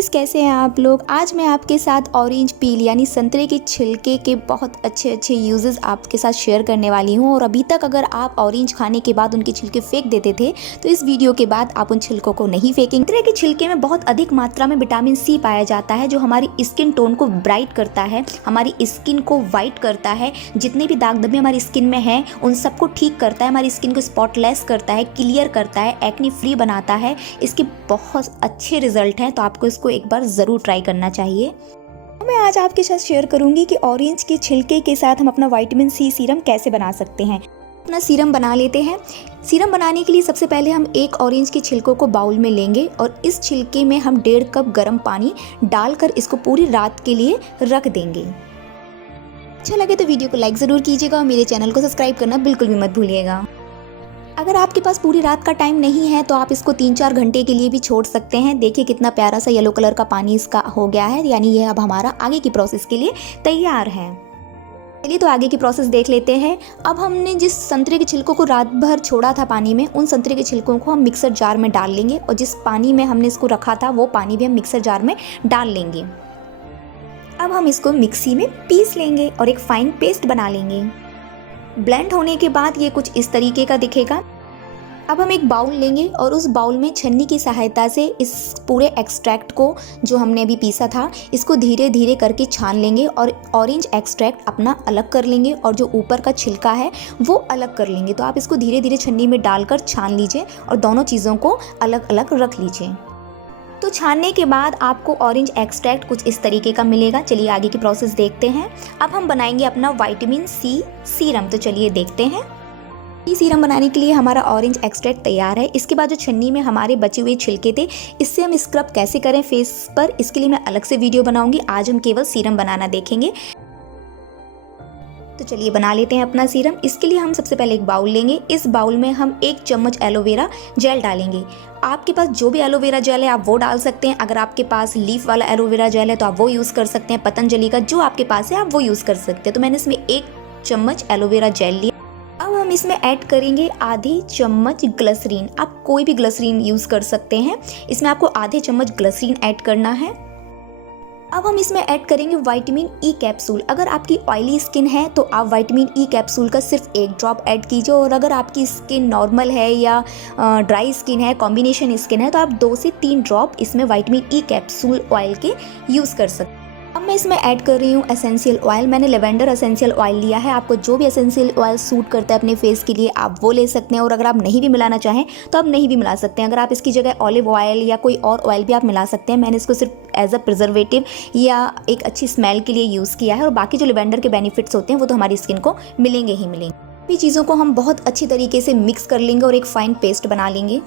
Guys, कैसे हैं आप लोग। आज मैं आपके साथ ऑरेंज पील यानी संतरे के छिलके के बहुत अच्छे यूजेस आपके साथ शेयर करने वाली हूं। और अभी तक अगर आप ऑरेंज खाने के बाद उनके छिलके फेंक देते थे तो इस वीडियो के बाद आप उन छिलकों को नहीं फेंकेंगे। संतरे के छिलके में बहुत अधिक मात्रा में विटामिन सी पाया जाता है जो हमारी स्किन टोन को ब्राइट करता है, हमारी स्किन को वाइट करता है, जितने भी दाग धब्बे हमारी स्किन में हैं उन सबको ठीक करता है, हमारी स्किन को स्पॉटलेस करता है, क्लियर करता है, एक्ने फ्री बनाता है। इसके बहुत अच्छे रिजल्ट हैं, तो आपको इसको एक बार ज़रूर ट्राई करना चाहिए। मैं आज आपके साथ शेयर करूंगी कि ऑरेंज के छिलके के साथ हम अपना विटामिन सी सीरम कैसे बना सकते हैं। अपना सीरम बना लेते हैं। सीरम बनाने के लिए सबसे पहले हम एक ऑरेंज के छिलकों को बाउल में लेंगे और इस छिलके में हम 1.5 कप गर्म पानी डालकर इसको पूरी रात के लिए रख देंगे। अच्छा लगे तो वीडियो को लाइक ज़रूर कीजिएगा और मेरे चैनल को सब्सक्राइब करना बिल्कुल भी मत भूलिएगा। अगर आपके पास पूरी रात का टाइम नहीं है तो आप इसको 3-4 घंटे के लिए भी छोड़ सकते हैं। देखिए कितना प्यारा सा येलो कलर का पानी इसका हो गया है, यानी ये अब हमारा आगे की प्रोसेस के लिए तैयार है। चलिए तो आगे की प्रोसेस देख लेते हैं। अब हमने जिस संतरे के छिलकों को रात भर छोड़ा था पानी में, उन संतरे के छिलकों को हम मिक्सर जार में डाल लेंगे और जिस पानी में हमने इसको रखा था वो पानी भी हम मिक्सर जार में डाल लेंगे। अब हम इसको मिक्सी में पीस लेंगे और एक फाइन पेस्ट बना लेंगे। ब्लेंड होने के बाद ये कुछ इस तरीके का दिखेगा। अब हम एक बाउल लेंगे और उस बाउल में छन्नी की सहायता से इस पूरे एक्सट्रैक्ट को जो हमने अभी पीसा था इसको धीरे धीरे करके छान लेंगे और ऑरेंज एक्सट्रैक्ट अपना अलग कर लेंगे और जो ऊपर का छिलका है वो अलग कर लेंगे। तो आप इसको धीरे धीरे छन्नी में डालकर छान लीजिए और दोनों चीज़ों को अलग अलग रख लीजिए। तो छानने के बाद आपको ऑरेंज एक्सट्रैक्ट कुछ इस तरीके का मिलेगा। चलिए आगे की प्रोसेस देखते हैं। अब हम बनाएंगे अपना विटामिन सी सीरम। तो चलिए देखते हैं। ये सीरम बनाने के लिए हमारा ऑरेंज एक्सट्रैक्ट तैयार है। इसके बाद जो छन्नी में हमारे बचे हुए छिलके थे इससे हम स्क्रब कैसे करें फेस पर, इसके लिए मैं अलग से वीडियो बनाऊंगी। आज हम केवल सीरम बनाना देखेंगे। तो चलिए बना लेते हैं अपना सीरम। इसके लिए हम सबसे पहले एक बाउल लेंगे। इस बाउल में हम 1 चम्मच एलोवेरा जेल डालेंगे। आपके पास जो भी एलोवेरा जेल है आप वो डाल सकते हैं। अगर आपके पास लीफ वाला एलोवेरा जेल है तो आप वो यूज़ कर सकते हैं। पतंजलि का जो आपके पास है आप वो यूज़ कर सकते हैं। तो मैंने इसमें 1 चम्मच एलोवेरा जेल लिया। अब हम इसमें ऐड करेंगे आधी चम्मच ग्लिसरीन। आप कोई भी ग्लिसरीन यूज़ कर सकते हैं। इसमें आपको आधे चम्मच ग्लिसरीन ऐड करना है। अब हम इसमें ऐड करेंगे विटामिन ई कैप्सूल। अगर आपकी ऑयली स्किन है तो आप विटामिन ई कैप्सूल का सिर्फ 1 ड्रॉप ऐड कीजिए और अगर आपकी स्किन नॉर्मल है या ड्राई स्किन है, कॉम्बिनेशन स्किन है, तो आप 2 से 3 ड्रॉप इसमें विटामिन ई कैप्सूल ऑयल के यूज़ कर सकते हैं। अब मैं इसमें ऐड कर रही हूँ एसेंशियल ऑयल। मैंने लेवेंडर एसेंशियल ऑयल लिया है। आपको जो भी एसेंशियल ऑयल सूट करता है अपने फेस के लिए आप वो ले सकते हैं और अगर आप नहीं भी मिलाना चाहें तो आप नहीं भी मिला सकते हैं। अगर आप इसकी जगह ऑलिव ऑयल या कोई और ऑयल भी आप मिला सकते हैं। मैंने इसको सिर्फ एज अ प्रिजर्वेटिव या एक अच्छी स्मेल के लिए यूज़ किया है और बाकी जो लेवेंडर के बेनिफिट्स होते हैं वो तो हमारी स्किन को मिलेंगे ही मिलेंगे। चीज़ों को हम बहुत अच्छी तरीके से मिक्स कर लेंगे और एक फाइन पेस्ट बना लेंगे।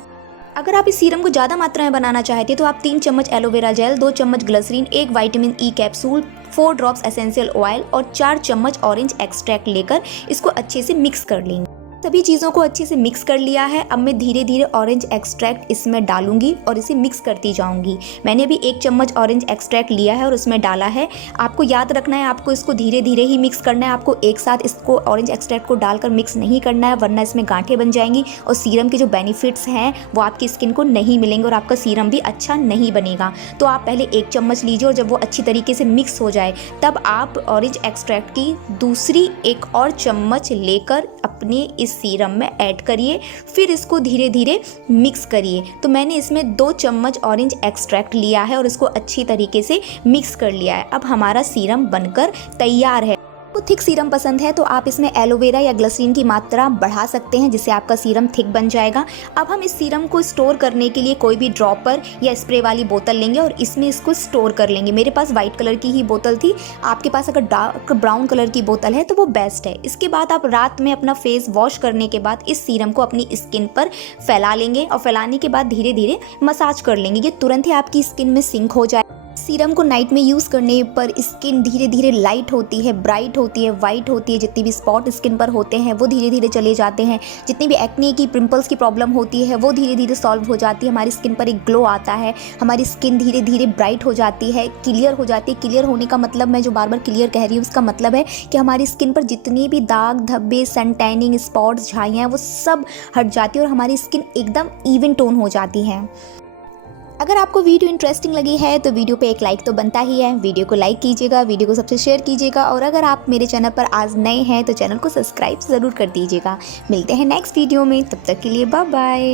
अगर आप इस सीरम को ज़्यादा मात्रा में बनाना चाहते हैं तो आप 3 चम्मच एलोवेरा जेल, 2 चम्मच glycerine, 1 vitamin E capsule, 4 drops essential oil और 4 चम्मच ऑरेंज एक्सट्रैक्ट लेकर इसको अच्छे से मिक्स कर लेंगे। सभी चीज़ों को अच्छे से मिक्स कर लिया है। अब मैं धीरे धीरे ऑरेंज एक्सट्रैक्ट इसमें डालूंगी और इसे मिक्स करती जाऊंगी। मैंने भी 1 चम्मच ऑरेंज एक्सट्रैक्ट लिया है और उसमें डाला है। आपको याद रखना है, आपको इसको धीरे धीरे ही मिक्स करना है। आपको एक साथ इसको ऑरेंज एक्सट्रैक्ट को डालकर मिक्स नहीं करना है वरना इसमें गांठें बन जाएंगी और सीरम के जो बेनिफिट्स हैं वो आपकी स्किन को नहीं मिलेंगे और आपका सीरम भी अच्छा नहीं बनेगा। तो आप पहले 1 चम्मच लीजिए और जब वो अच्छी तरीके से मिक्स हो जाए तब आप ऑरेंज एक्सट्रैक्ट की दूसरी 1 और चम्मच लेकर अपने इस सीरम में ऐड करिए। फिर इसको धीरे धीरे मिक्स करिए। तो मैंने इसमें 2 चम्मच ऑरेंज एक्सट्रैक्ट लिया है और इसको अच्छी तरीके से मिक्स कर लिया है। अब हमारा सीरम बनकर तैयार है। आपको थिक सीरम पसंद है तो आप इसमें एलोवेरा या ग्लिसरीन की मात्रा बढ़ा सकते हैं जिससे आपका सीरम थिक बन जाएगा। अब हम इस सीरम को स्टोर करने के लिए कोई भी ड्रॉपर या स्प्रे वाली बोतल लेंगे और इसमें इसको स्टोर कर लेंगे। मेरे पास वाइट कलर की ही बोतल थी। आपके पास अगर डार्क ब्राउन कलर की बोतल है तो वो बेस्ट है। इसके बाद आप रात में अपना फेस वॉश करने के बाद इस सीरम को अपनी स्किन पर फैला लेंगे और फैलाने के बाद धीरे धीरे मसाज कर लेंगे। ये तुरंत ही आपकी स्किन में सिंक हो जाए। सीरम को नाइट में यूज़ करने पर स्किन धीरे धीरे लाइट होती है, ब्राइट होती है, वाइट होती है। जितनी भी स्पॉट स्किन पर होते हैं वो धीरे धीरे चले जाते हैं। जितनी भी एक्ने की, पिंपल्स की प्रॉब्लम होती है वो धीरे धीरे सॉल्व हो जाती है। हमारी स्किन पर एक ग्लो आता है। हमारी स्किन धीरे धीरे ब्राइट हो जाती है, क्लियर हो जाती है। क्लियर होने का मतलब, मैं जो बार बार क्लियर कह रही हूँ उसका मतलब है कि हमारी स्किन पर जितनी भी दाग धब्बे, सन टैनिंग, स्पॉट्स, झाइयाँ वो सब हट जाती है और हमारी स्किन एकदम इवन टोन हो जाती है। अगर आपको वीडियो इंटरेस्टिंग लगी है तो वीडियो पे एक लाइक तो बनता ही है। वीडियो को लाइक कीजिएगा, वीडियो को सबसे शेयर कीजिएगा और अगर आप मेरे चैनल पर आज नए हैं तो चैनल को सब्सक्राइब ज़रूर कर दीजिएगा। मिलते हैं नेक्स्ट वीडियो में, तब तक के लिए बाय बाय।